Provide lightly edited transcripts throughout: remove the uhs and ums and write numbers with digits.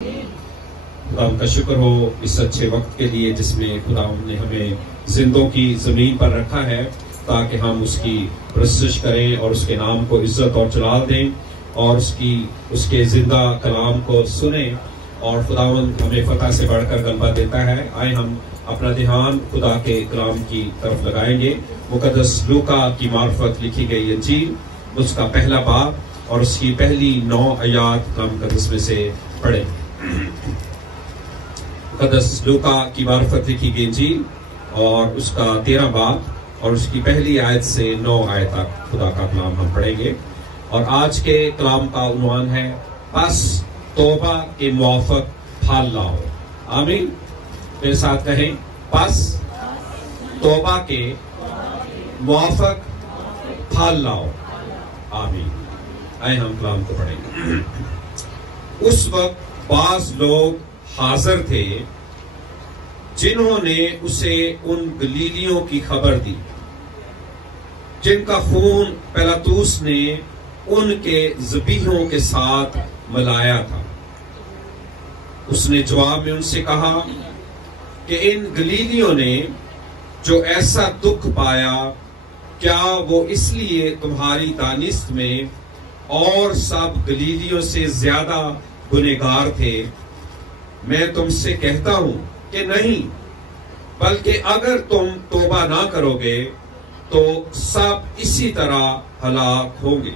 خدا کا شکر ہو اس اچھے وقت کے لیے جس میں خدا نے ہمیں زندوں کی زمین پر رکھا ہے تاکہ ہم اس کی پرستش کریں اور اس کے نام کو عزت اور جلال دیں اور اس کے زندہ کلام کو سنیں، اور خداوند ہمیں فتح سے بڑھ کر غلبہ دیتا ہے۔ آئے ہم اپنا دھیان خدا کے کلام کی طرف لگائیں گے۔ مقدس لوکا کی معرفت لکھی گئی انجیل، اس کا پہلا باب اور اس کی پہلی 9 آیات کلام مقدس میں سے پڑھیں۔ مقدس لوکا کی معرفت لکھی گئی انجیل اور اس کا 13 باب اور اس کی پہلی آیت سے 9 آیت تک خدا کا کلام ہم پڑھیں گے، اور آج کے کلام کا عنوان ہے پس توبہ کے موافق پھل لاؤ۔ آمین۔ میرے ساتھ کہیں، پس توبہ کے موافق پھل لاؤ۔ آمین۔ آئے ہم کلام کو پڑھیں گے۔ اس وقت بعض لوگ حاضر تھے جنہوں نے اسے ان گلیلیوں کی خبر دی جن کا خون پیلاطوس نے ان کے ذبیحوں کے ساتھ ملایا تھا۔ اس نے جواب میں ان سے کہا کہ ان گلیلیوں نے جو ایسا دکھ پایا، کیا وہ اس لیے تمہاری دانست میں اور سب گلیلیوں سے زیادہ گنہگار تھے؟ میں تم سے کہتا ہوں کہ نہیں، بلکہ اگر تم توبہ نہ کرو گے تو سب اسی طرح ہلاک ہوں گے۔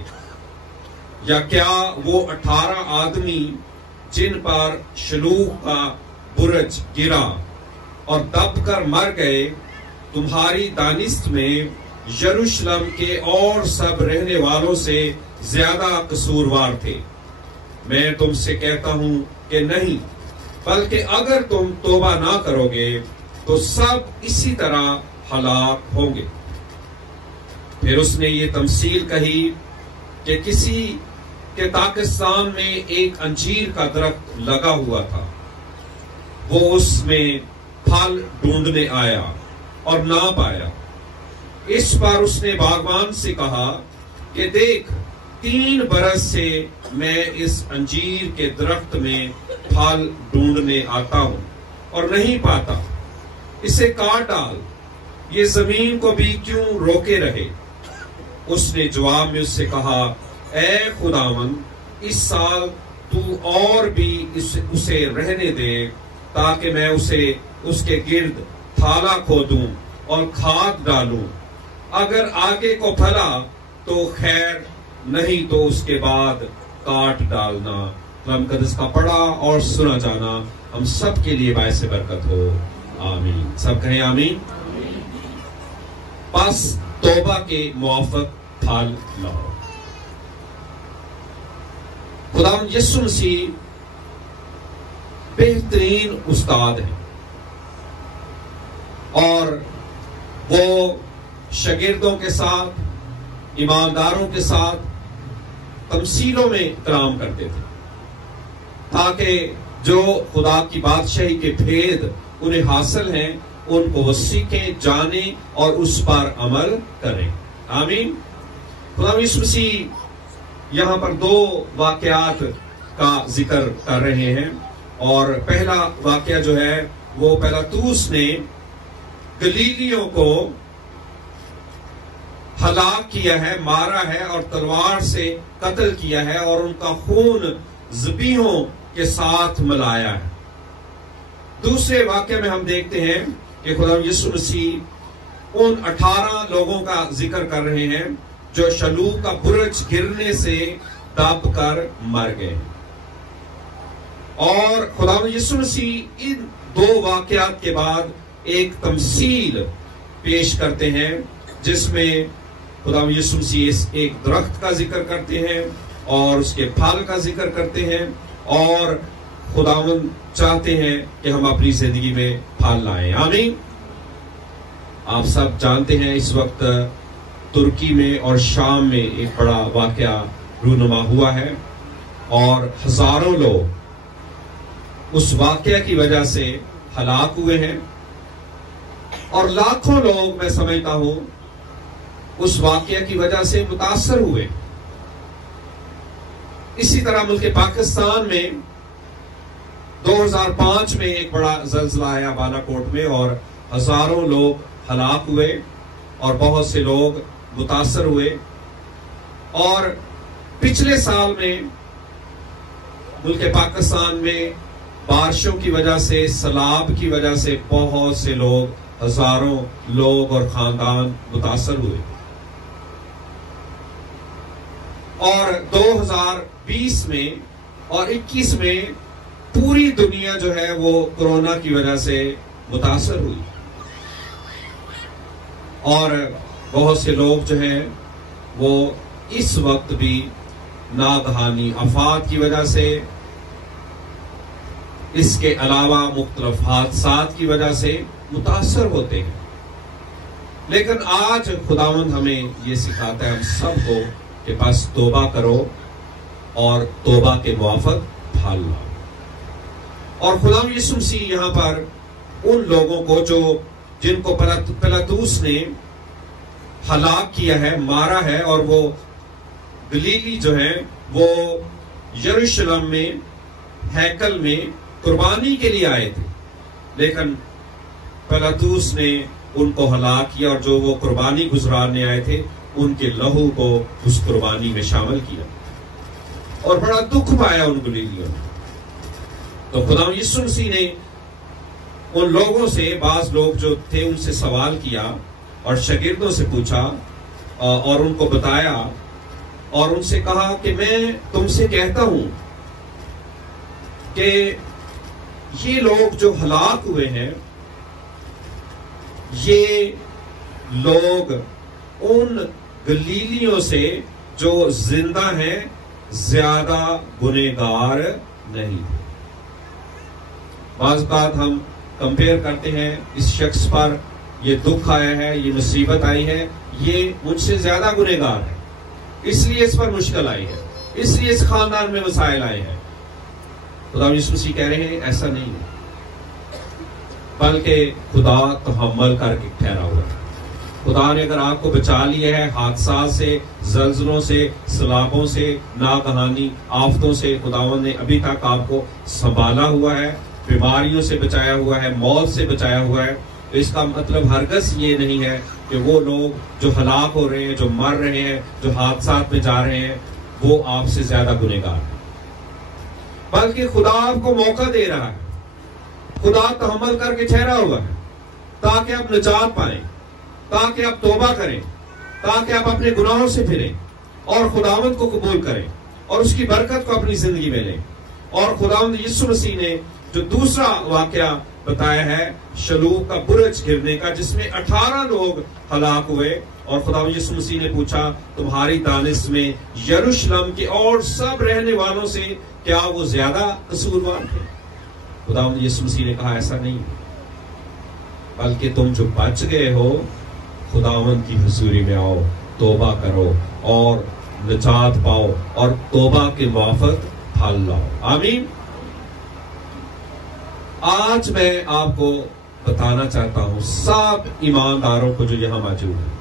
یا کیا وہ 18 آدمی جن پر شلوغ کا برج گرا اور دب کر مر گئے، تمہاری دانست میں یروشلم کے اور سب رہنے والوں سے زیادہ قصوروار تھے؟ میں تم سے کہتا ہوں کہ نہیں، بلکہ اگر تم توبہ نہ کرو گے تو سب اسی طرح ہلاک ہوں گے۔ پھر اس نے یہ تمثیل کہی کہ کسی کے پاکستان میں ایک انجیر کا درخت لگا ہوا تھا۔ وہ اس میں پھل ڈھونڈنے آیا اور نہ پایا۔ اس پر اس نے باغبان سے کہا کہ دیکھ، 3 برس سے میں اس انجیر کے درخت میں پھل ڈھونڈنے آتا ہوں اور نہیں پاتا، اسے کاٹ ڈال، یہ زمین کو بھی کیوں روکے رہے؟ اس نے جواب میں اس سے کہا، اے خداوند، اس سال تو اور بھی اسے رہنے دے تاکہ میں اس کے گرد تھالا کھودوں اور کھاد ڈالوں، اگر آگے کو پھلا تو خیر، نہیں تو اس کے بعد کاٹ ڈالنا۔ کلام مقدس کا پڑھا اور سنا جانا ہم سب کے لیے باعث برکت ہو۔ آمین۔ سب کہیں آمین۔ پس توبہ کے موافق پھل لاؤ۔ خداوند یسوع مسیح بہترین استاد ہیں، اور وہ شاگردوں کے ساتھ، ایمانداروں کے ساتھ تمثیلوں میں کلام کرتے تھے تاکہ جو خدا کی بادشاہی کے بھید انہیں حاصل ہیں ان کو وہ سیکھیں، جانیں اور اس پر عمل کریں۔ آمین۔ خدا یسوع مسیح یہاں پر 2 واقعات کا ذکر کر رہے ہیں، اور پہلا واقعہ جو ہے وہ پیلاطوس نے گلیلیوں کو ہلاک کیا ہے، مارا ہے اور تلوار سے قتل کیا ہے، اور ان کا خون ذبیحوں کے ساتھ ملایا ہے۔ دوسرے واقعے میں ہم دیکھتے ہیں کہ خدا یسوع مسیح ان 18 لوگوں کا ذکر کر رہے ہیں جو شلوغ کا برج گرنے سے دب کر مر گئے، اور خدا یسوع مسیح ان 2 واقعات کے بعد ایک تمثیل پیش کرتے ہیں جس میں خدا یسوع مسیح ایک درخت کا ذکر کرتے ہیں اور اس کے پھل کا ذکر کرتے ہیں، اور خداوند چاہتے ہیں کہ ہم اپنی زندگی میں پھل لائیں۔ آمین۔ آپ سب جانتے ہیں اس وقت ترکی میں اور شام میں ایک بڑا واقعہ رونما ہوا ہے، اور ہزاروں لوگ اس واقعہ کی وجہ سے ہلاک ہوئے ہیں، اور لاکھوں لوگ میں سمجھتا ہوں اس واقعہ کی وجہ سے متاثر ہوئے۔ اسی طرح ملک پاکستان میں 2005 میں ایک بڑا زلزلہ آیا بالا کوٹ میں اور ہزاروں لوگ ہلاک ہوئے اور بہت سے لوگ متاثر ہوئے. اور پچھلے سال میں ملک پاکستان میں بارشوں کی وجہ سے، سیلاب کی وجہ سے بہت سے لوگ، ہزاروں لوگ اور خاندان متاثر ہوئے. اور 2020 میں اور 21 میں پوری دنیا جو ہے وہ کورونا کی وجہ سے متاثر ہوئی اور بہت سے لوگ جو ہیں وہ اس وقت بھی ناگہانی آفات کی وجہ سے، اس کے علاوہ مختلف حادثات کی وجہ سے متاثر ہوتے ہیں. لیکن آج خداوند ہمیں یہ سکھاتا ہے ہم سب کو کہ بس توبہ کرو اور توبہ کے موافق پھل لاؤ. اور خداوند یسوع مسیح یہاں پر ان لوگوں کو جن کو پلاطوس نے ہلاک کیا ہے، مارا ہے، اور وہ گلیلی جو ہیں وہ یروشلم میں ہیکل میں قربانی کے لیے آئے تھے، لیکن پلاطوس نے ان کو ہلاک کیا اور جو وہ قربانی گزارنے آئے تھے ان کے لہو کو اس قربانی میں شامل کیا اور بڑا دکھ پایا ان گلیلیوں نے. تو خدا یسوع مسیح نے ان لوگوں سے، بعض لوگ جو تھے ان سے سوال کیا اور شاگردوں سے پوچھا اور ان کو بتایا اور ان سے کہا کہ میں تم سے کہتا ہوں کہ یہ لوگ جو ہلاک ہوئے ہیں یہ لوگ ان گلیلیوں سے جو زندہ ہیں زیادہ گنہگار نہیں. بعض اوقات ہم کمپیئر کرتے ہیں، اس شخص پر یہ دکھ آیا ہے، یہ مصیبت آئی ہے، یہ مجھ سے زیادہ گنہگار ہے، اس لیے اس پر مشکل آئی ہے، اس لیے اس خاندان میں مسائل آئے ہیں. خدا یسوع مسیح کہہ رہے ہیں ایسا نہیں ہے، بلکہ خدا تحمل کر کے ٹھہرا ہوا ہے. خدا نے اگر آپ کو بچا لیا ہے حادثات سے، زلزلوں سے، سیلابوں سے، ناگہانی آفتوں سے، خداوند نے ابھی تک آپ کو سنبھالا ہوا ہے، بیماریوں سے بچایا ہوا ہے، موت سے بچایا ہوا ہے. تو اس کا مطلب ہرگز یہ نہیں ہے کہ وہ لوگ جو ہلاک ہو رہے ہیں، جو مر رہے ہیں، جو حادثات میں جا رہے ہیں، وہ آپ سے زیادہ گنہگار ہیں. بلکہ خدا آپ کو موقع دے رہا ہے، خدا تحمل کر کے ٹھہرا ہوا ہے تاکہ آپ نجات پائیں، تاکہ آپ توبہ کریں، تاکہ آپ اپنے گناہوں سے پھریں اور خداوند کو قبول کریں اور اس کی برکت کو اپنی زندگی میں لیں. اور خداوند یسوع مسیح نے جو دوسرا واقعہ بتایا ہے شلوم کا برج گرنے کا، جس میں 18 لوگ ہلاک ہوئے، اور خداوند یسوع مسیح نے پوچھا تمہاری دانش میں یروشلم کے اور سب رہنے والوں سے کیا وہ زیادہ قصوروار تھے؟ خداوند یسوع مسیح نے کہا ایسا نہیں، بلکہ تم جو بچ گئے ہو خداوند کی حضوری میں آؤ، توبہ کرو اور نجات پاؤ اور توبہ کے موافق پھل لاؤ. آمین. آج میں آپ کو بتانا چاہتا ہوں سب ایمانداروں کو جو یہاں موجود ہیں،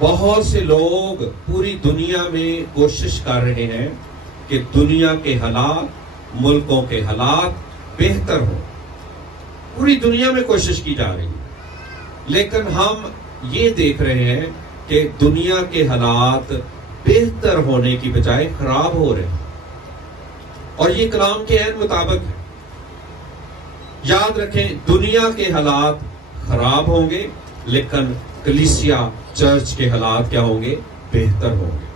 بہت سے لوگ پوری دنیا میں کوشش کر رہے ہیں کہ دنیا کے حالات، ملکوں کے حالات بہتر ہوں. پوری دنیا میں کوشش کی جا رہی ہے، لیکن ہم یہ دیکھ رہے ہیں کہ دنیا کے حالات بہتر ہونے کی بجائے خراب ہو رہے ہیں، اور یہ کلام کے عین مطابق ہے. یاد رکھیں دنیا کے حالات خراب ہوں گے، لیکن کلیسیا چرچ کے حالات کیا ہوں گے؟ بہتر ہوں گے.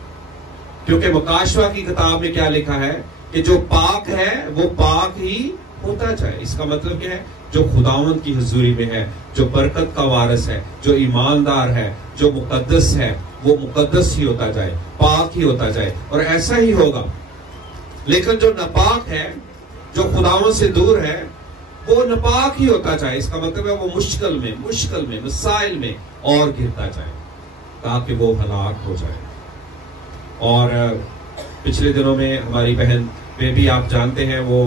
کیونکہ مکاشوہ کی کتاب میں کیا لکھا ہے کہ جو پاک ہے وہ پاک ہی ہوتا جائے. اس کا مطلب کیا ہے؟ جو خداوند کی حضوری میں ہے، جو برکت کا وارث ہے، جو ایماندار ہے، جو مقدس ہے، وہ مقدس ہی ہوتا جائے، پاک ہی ہوتا جائے، اور ایسا ہی ہوگا. لیکن جو ناپاک ہے، جو خداوند سے دور ہے، وہ ناپاک ہی ہوتا جائے. اس کا مطلب ہے وہ مشکل میں مسائل میں اور گرتا جائے تاکہ وہ ہلاک ہو جائے. اور پچھلے دنوں میں ہماری بہن بیبی آپ جانتے ہیں وہ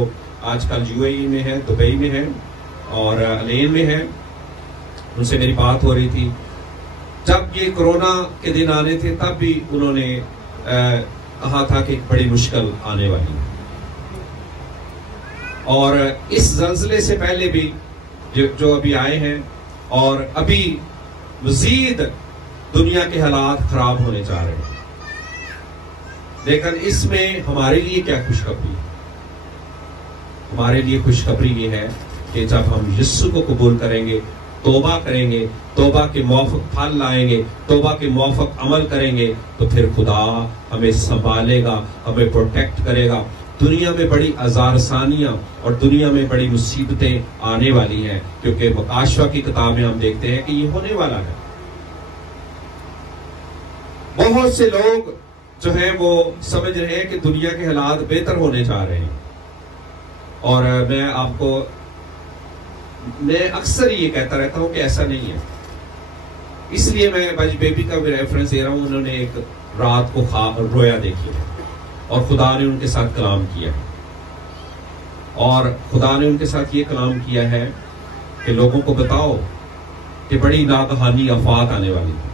آج کل UAE میں ہے، دبئی میں ہے اور الین میں ہے. ان سے میری بات ہو رہی تھی جب یہ کورونا کے دن آنے تھے، تب بھی انہوں نے کہا تھا کہ ایک بڑی مشکل آنے والی ہے. اور اس زلزلے سے پہلے بھی جو ابھی آئے ہیں، اور ابھی مزید دنیا کے حالات خراب ہونے جا رہے ہیں، لیکن اس میں ہمارے لیے کیا خوشخبری ہے؟ ہمارے لیے خوشخبری یہ ہے کہ جب ہم یسوع کو قبول کریں گے، توبہ کریں گے، توبہ کے موافق پھل لائیں گے، توبہ کے موافق عمل کریں گے، تو پھر خدا ہمیں سنبھالے گا، ہمیں پروٹیکٹ کرے گا۔ دنیا میں بڑی آزارسانیاں اور دنیا میں بڑی مصیبتیں آنے والی ہیں، کیونکہ مکاشفہ کی کتاب میں ہم دیکھتے ہیں کہ یہ ہونے والا ہے۔ بہت سے لوگ جو ہیں وہ سمجھ رہے ہیں کہ دنیا کے حالات بہتر ہونے جا رہے ہیں، اور میں اکثر یہ کہتا رہتا ہوں کہ ایسا نہیں ہے۔ اس لیے میں بج بیبی کا بھی ریفرنس دے رہا ہوں۔ انہوں نے ایک رات کو رویا دیکھی ہے، اور خدا نے ان کے ساتھ کلام کیا ہے، اور خدا نے ان کے ساتھ یہ کلام کیا ہے کہ لوگوں کو بتاؤ کہ بڑی ناگہانی آفات آنے والی ہے،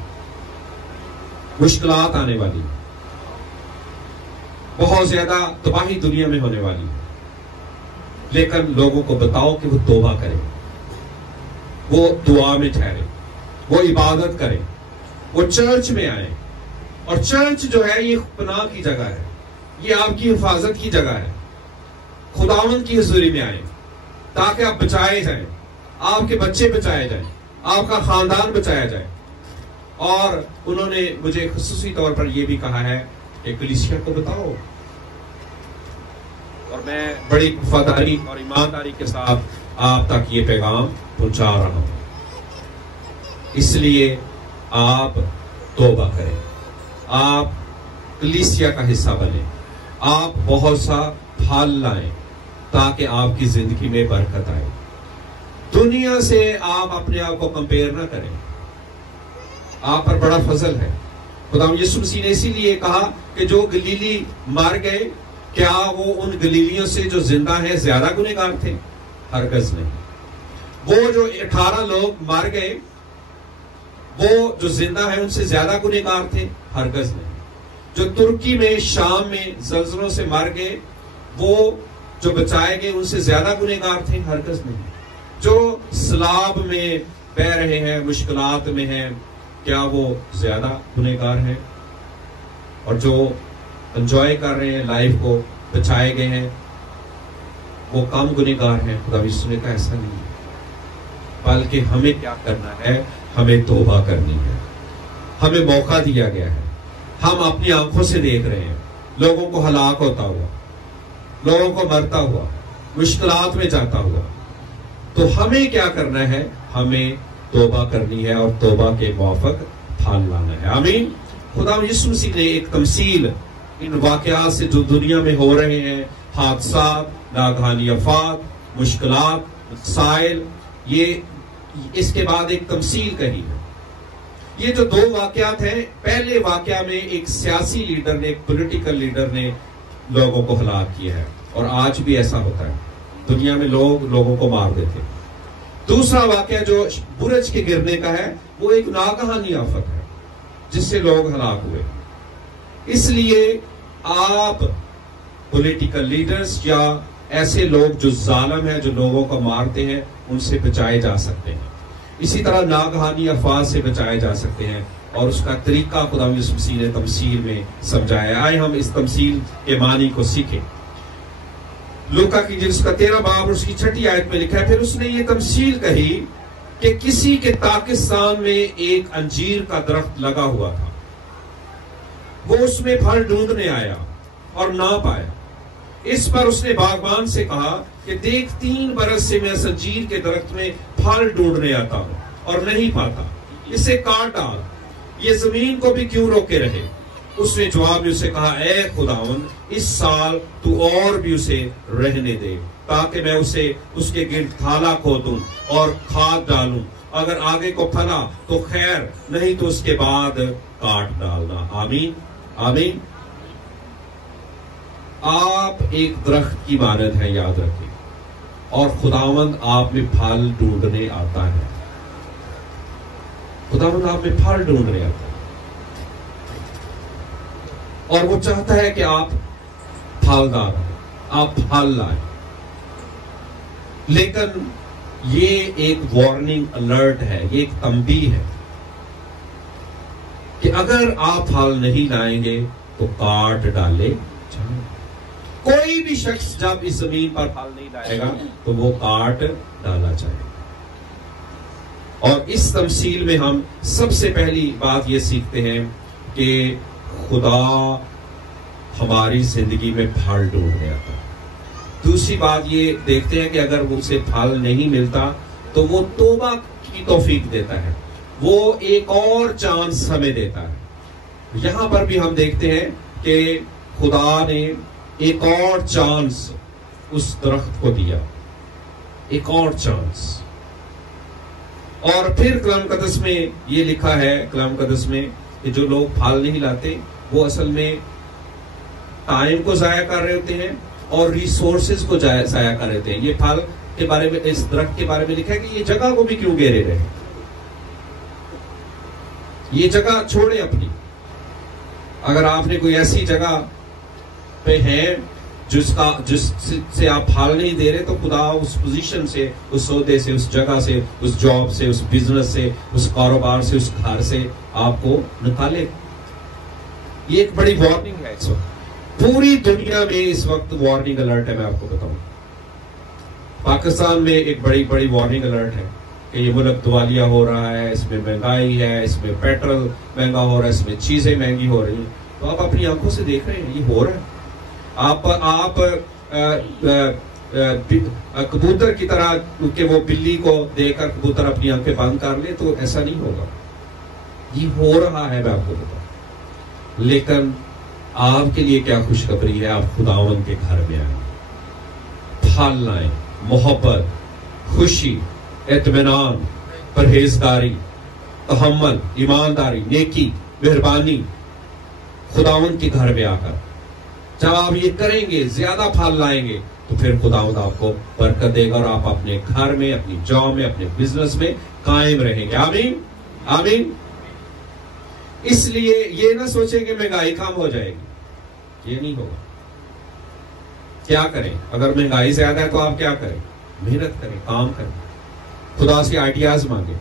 مشکلات آنے والی ہے، بہت زیادہ تباہی دنیا میں ہونے والی ہے، لیکن لوگوں کو بتاؤ کہ وہ توبہ کریں، وہ دعا میں ٹھہرے، وہ عبادت کریں، وہ چرچ میں آئیں۔ اور چرچ جو ہے یہ پناہ کی جگہ ہے، یہ آپ کی حفاظت کی جگہ ہے۔ خداوند کی حضوری میں آئیں تاکہ آپ بچائے جائیں، آپ کے بچے بچائے جائیں، آپ کا خاندان بچایا جائے۔ اور انہوں نے مجھے خصوصی طور پر یہ بھی کہا ہے کہ کلیسیا کو بتاؤ، اور میں بڑی وفاداری اور ایمانداری کے ساتھ آپ تک یہ پیغام پہنچا رہا ہوں۔ اس لیے آپ توبہ کریں، آپ کلیسیا کا حصہ بنیں، آپ بہت سا پھل لائیں تاکہ آپ کی زندگی میں برکت آئے۔ دنیا سے آپ اپنے آپ کو کمپیئر نہ کریں، آپ پر بڑا فضل ہے۔ خدا یسوع مسیح نے اسی لیے کہا کہ جو گلیلی مار گئے، کیا وہ ان گلیلیوں سے جو زندہ ہیں زیادہ گنہگار تھے؟ ہرگز نہیں۔ وہ جو 18 لوگ مار گئے، وہ جو زندہ ہیں ان سے زیادہ گنہگار تھے؟ ہرگز نہیں۔ جو ترکی میں، شام میں زلزلوں سے مر گئے، وہ جو بچائے گئے ان سے زیادہ گنہگار تھے؟ ہرگز نہیں۔ جو سلاب میں بہ رہے ہیں، مشکلات میں ہیں، کیا وہ زیادہ گنہگار ہیں؟ اور جو انجوائے کر رہے ہیں لائف کو، بچائے گئے ہیں، وہ کم گنہگار ہیں؟ خدا یسوع نے کہا ایسا نہیں ہے، بلکہ ہمیں کیا کرنا ہے؟ ہمیں توبہ کرنی ہے۔ ہمیں موقع دیا گیا ہے۔ ہم اپنی آنکھوں سے دیکھ رہے ہیں لوگوں کو ہلاک ہوتا ہوا، لوگوں کو مرتا ہوا، مشکلات میں جاتا ہوا۔ تو ہمیں کیا کرنا ہے؟ ہمیں توبہ کرنی ہے اور توبہ کے موافق پھل لانا ہے۔ آمین۔ خدا یسوع مسیح نے ایک تمثیل ان واقعات سے جو دنیا میں ہو رہے ہیں، حادثات، ناگہانی آفات، مشکلات، مسائل، یہ اس کے بعد ایک تمثیل کہی ہے۔ یہ جو 2 واقعات ہیں، پہلے واقعہ میں ایک سیاسی لیڈر نے، ایک پولیٹیکل لیڈر نے لوگوں کو ہلاک کیا ہے، اور آج بھی ایسا ہوتا ہے، دنیا میں لوگ لوگوں کو مار دیتے۔ دوسرا واقعہ جو برج کے گرنے کا ہے، وہ ایک ناگہانی آفت ہے جس سے لوگ ہلاک ہوئے۔ اس لیے آپ پولیٹیکل لیڈرز یا ایسے لوگ جو ظالم ہیں، جو لوگوں کو مارتے ہیں، ان سے بچائے جا سکتے ہیں۔ اسی طرح ناگہانی آفات سے بچائے جا سکتے ہیں، اور اس کا طریقہ خدا یسوع مسیح نے تمثیل میں سمجھایا۔ آئے ہم اس تمثیل کے معنی کو سیکھیں۔ لوکا کی انجیل اس کا 13 باب اور اس کی 6 آیت میں لکھا ہے، پھر اس نے یہ تمثیل کہی کہ کسی کے پاکستان میں ایک انجیر کا درخت لگا ہوا تھا، وہ اس میں پھل ڈھونڈنے آیا اور نہ پایا۔ اس پر اس نے باغبان سے کہا کہ دیکھ 3 برس سے میں اس انجیر کے درخت میں پھل ڈھونڈنے آتا ہوں اور نہیں پاتا، اسے کاٹ ڈال، یہ زمین کو بھی کیوں روکے رہے؟ اس نے جواب میں اسے کہا، اے خداوند، اس سال تو اور بھی اسے رہنے دے تاکہ میں اسے اس کے گرد تھالا کھودوں اور کھاد ڈالوں، اگر آگے کو پھلا تو خیر، نہیں تو اس کے بعد کاٹ ڈالنا۔ آمین آمین۔ آپ ایک درخت کی مانند ہے، یاد رکھیں، اور خداوند آپ میں پھل ڈھونڈنے آتا ہے۔ خداوند آپ میں پھل ڈھونڈنے آتا ہے، اور وہ چاہتا ہے کہ آپ پھلدار ہیں، آپ پھل لائیں۔ لیکن یہ ایک وارننگ الرٹ ہے، یہ ایک تنبیہ ہے کہ اگر آپ پھل نہیں لائیں گے تو کاٹ ڈالے جائیں۔ کوئی بھی شخص جب اس زمین پر پھل نہیں لائے گا تو وہ کاٹ ڈالا جائے گا۔ اور اس تمثیل میں ہم سب سے پہلی بات یہ سیکھتے ہیں کہ خدا ہماری زندگی میں پھل ڈھونڈنے آتا ہے۔ دوسری بات یہ دیکھتے ہیں کہ اگر اسے پھل نہیں ملتا تو وہ توبہ کی توفیق دیتا ہے، وہ ایک اور چانس ہمیں دیتا ہے۔ یہاں پر بھی ہم دیکھتے ہیں کہ خدا نے ایک اور چانس اس درخت کو دیا، ایک اور چانس۔ اور پھر کلام مقدس میں یہ لکھا ہے، کلام مقدس میں، کہ جو لوگ پھل نہیں لاتے وہ اصل میں ٹائم کو ضائع کر رہے ہوتے ہیں اور ریسورسز کو ضائع کر رہے ہوتے ہیں۔ یہ پھل کے بارے میں، اس درخت کے بارے میں لکھا ہے کہ یہ جگہ کو بھی کیوں گھیرے رہے، یہ جگہ چھوڑے اپنی۔ اگر آپ نے کوئی ایسی جگہ پہ ہیں جس سے آپ پھل نہیں دے رہے تو خدا اس پوزیشن سے، اس عہدے سے، اس جگہ سے، اس جاب سے، اس بزنس سے، اس کاروبار سے، اس گھر سے آپ کو نکالے۔ یہ ایک بڑی وارننگ ہے اس وقت، پوری دنیا میں اس وقت وارننگ الرٹ ہے۔ میں آپ کو بتاؤں، پاکستان میں ایک بڑی وارننگ الرٹ ہے کہ یہ ملک دیوالیہ ہو رہا ہے، اس میں مہنگائی ہے، اس میں پیٹرول مہنگا ہو رہا ہے، اس میں چیزیں مہنگی ہو رہی ہیں۔ تو آپ اپنی آنکھوں سے دیکھ رہے ہیں یہ ہو رہا ہے۔ آپ کبوتر کی طرح کہ وہ بلی کو دیکھ کر کبوتر اپنی آنکھیں بند کر لے تو ایسا نہیں ہوگا، یہ ہو رہا ہے، میں آپ کو بتاؤں۔ لیکن آپ کے لیے کیا خوشخبری ہے، آپ خداوند کے گھر میں آئیں، پھل لائیں، محبت، خوشی، اطمینان، پرہیزگاری، تحمل، ایمانداری، نیکی، مہربانی، خداوند کے گھر میں آ کر جب آپ یہ کریں گے، زیادہ پھل لائیں گے تو پھر خداوند آپ کو برکت دے گا اور آپ اپنے گھر میں، اپنی جاب میں، اپنے بزنس میں قائم رہیں گے۔ آمین آمین۔ اس لیے یہ نہ سوچیں کہ مہنگائی کم ہو جائے گی، یہ نہیں ہوگا۔ کیا کریں؟ اگر مہنگائی زیادہ ہے تو آپ کیا کریں؟ محنت کریں، کام کریں، خدا سے آئیڈیاز مانگیں۔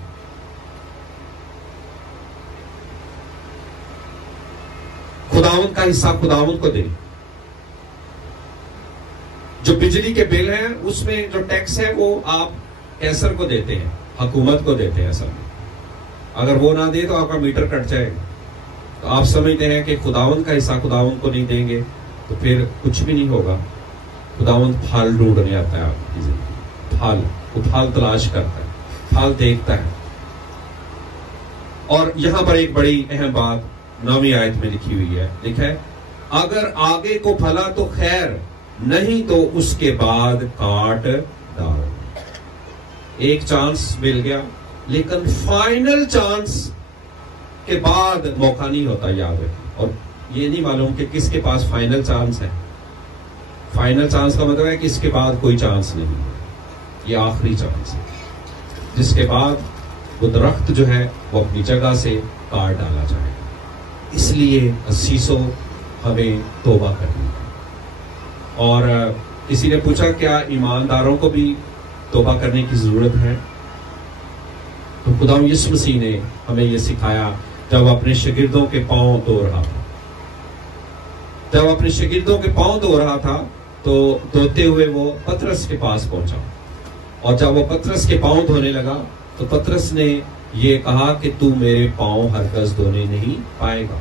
خداوند کا حصہ خداوند کو دیں۔ جو بجلی کے بل ہیں اس میں جو ٹیکس ہے وہ آپ کیسر کو دیتے ہیں، حکومت کو دیتے ہیں اصل میں۔ اگر وہ نہ دے تو آپ کا میٹر کٹ جائے گا۔ تو آپ سمجھتے ہیں کہ خداوند کا حصہ خداوند کو نہیں دیں گے تو پھر کچھ بھی نہیں ہوگا۔ خداوند پھل ڈھونڈنے آتا ہے آپ کی زندگی، پھل، وہ پھل تلاش کرتا ہے، پھل دیکھتا ہے۔ اور یہاں پر ایک بڑی اہم بات 9ویں آیت میں لکھی ہوئی ہے، لکھا ہے اگر آگے کو پھلا تو خیر، نہیں تو اس کے بعد کاٹ ڈالو۔ ایک چانس مل گیا لیکن فائنل چانس کے بعد موقع نہیں ہوتا، یاد رکھیں۔ اور یہ نہیں معلوم کہ کس کے پاس فائنل چانس ہے۔ فائنل چانس کا مطلب ہے کہ اس کے بعد کوئی چانس نہیں ہے، یہ آخری چانس ہے، جس کے بعد وہ درخت جو ہے وہ اپنی جگہ سے کاٹ ڈالا جائے گا۔ اس لیے عزیزو ہمیں توبہ کرنی ہے۔ اور کسی نے پوچھا کیا ایمانداروں کو بھی توبہ کرنے کی ضرورت ہے؟ تو خدا یسوع مسیح نے ہمیں یہ سکھایا جب اپنے شاگردوں کے پاؤں دھو رہا تھا۔ جب اپنے شاگردوں کے پاؤں دھو رہا تھا تو دھوتے ہوئے وہ پترس کے پاس پہنچا، اور جب وہ پترس کے پاؤں دھونے لگا تو پترس نے یہ کہا کہ تو میرے پاؤں ہرگز دھونے نہیں پائے گا۔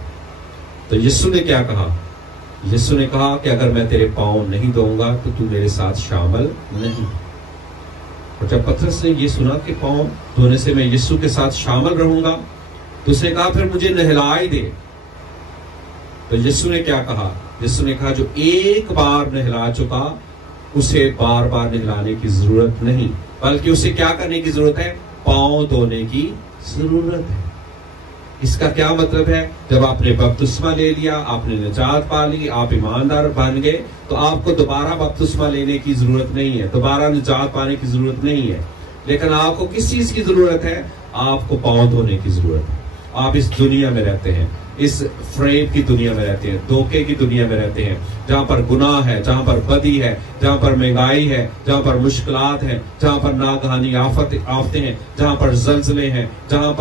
تو یسوع نے کیا کہا؟ یسوع نے کہا کہ اگر میں تیرے پاؤں نہیں دھوؤں گا تو تو میرے ساتھ شامل نہیں۔ اور جب پترس نے یہ سنا کہ پاؤں دھونے سے میں یسوع کے ساتھ شامل رہوں گا تو اس نے کہا پھر مجھے نہلا ہی دے۔ تو یسوع نے کیا کہا؟ یسوع نے کہا جو ایک بار نہلا چکا اسے بار بار نہلانے کی ضرورت نہیں، بلکہ اسے کیا کرنے کی ضرورت ہے؟ پاؤں دھونے کی ضرورت ہے۔ اس کا کیا مطلب ہے؟ جب آپ نے بپتسمہ لے لیا، آپ نے نجات پا لی، آپ ایماندار بن گئے تو آپ کو دوبارہ بپتسمہ لینے کی ضرورت نہیں ہے، دوبارہ نجات پانے کی ضرورت نہیں ہے۔ لیکن آپ کو کس چیز کی ضرورت ہے؟ آپ کو پاؤں دھونے کی ضرورت ہے۔ آپ اس دنیا میں رہتے ہیں، اس فریب کی دنیا میں رہتے ہیں، دھوکے کی دنیا میں رہتے ہیں، جہاں پر گناہ ہے، جہاں پر بدی ہے، جہاں پر مہنگائی ہے، جہاں پر مشکلات ہیں، جہاں پر ناگہانی آفتیں ہیں، جہاں پر زلزلے ہیں، جہاں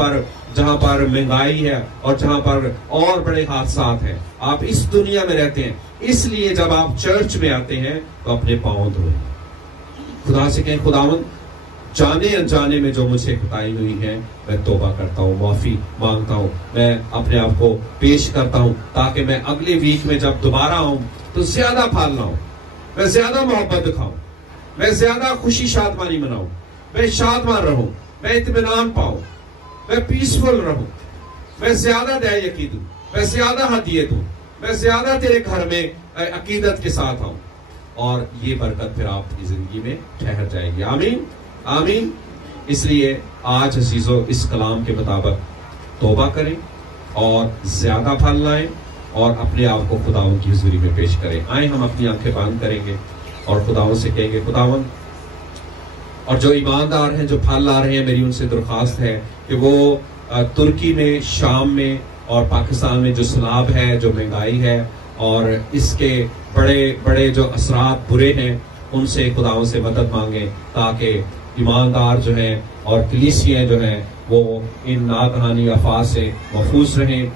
پر مہنگائی ہے، اور جہاں پر اور بڑے حادثات ہیں۔ آپ اس دنیا میں رہتے ہیں، اس لیے جب آپ چرچ میں آتے ہیں تو اپنے پاؤں دھوئیں، خدا سے کہیں خداوند جانے انجانے میں جو مجھے خطائی ہوئی ہے میں توبہ کرتا ہوں، معافی مانگتا ہوں، میں اپنے آپ کو پیش کرتا ہوں تاکہ میں اگلے ویک میں جب دوبارہ آؤں تو زیادہ پھال لاؤں، میں زیادہ محبت دکھاؤں، میں زیادہ خوشی شادمانی مناؤں، میں شادمان رہوں، میں اطمینان پاؤں، میں پیسفل رہوں، میں زیادہ دیا یقین دوں، میں زیادہ ہدیے دوں، میں زیادہ تیرے گھر میں عقیدت کے ساتھ آؤں، اور یہ برکت پھر آپ کی زندگی میں ٹھہر جائے گی۔ آمین آمین۔ اس لیے آج عزیزو اس کلام کے مطابق توبہ کریں اور زیادہ پھل لائیں اور اپنے آپ کو خداوند کی حضوری میں پیش کریں۔ آئیں ہم اپنی آنکھیں بند کریں گے اور خداوند سے کہیں گے خداوند، اور جو ایماندار ہیں جو پھل لا رہے ہیں میری ان سے درخواست ہے کہ وہ ترکی میں، شام میں اور پاکستان میں جو سیلاب ہے، جو مہنگائی ہے اور اس کے بڑے بڑے جو اثرات برے ہیں، ان سے خداوند سے مدد مانگیں تاکہ ایماندار جو ہیں اور کلیسیاں جو ہیں وہ ان ناگہانی آفات سے محفوظ رہیں۔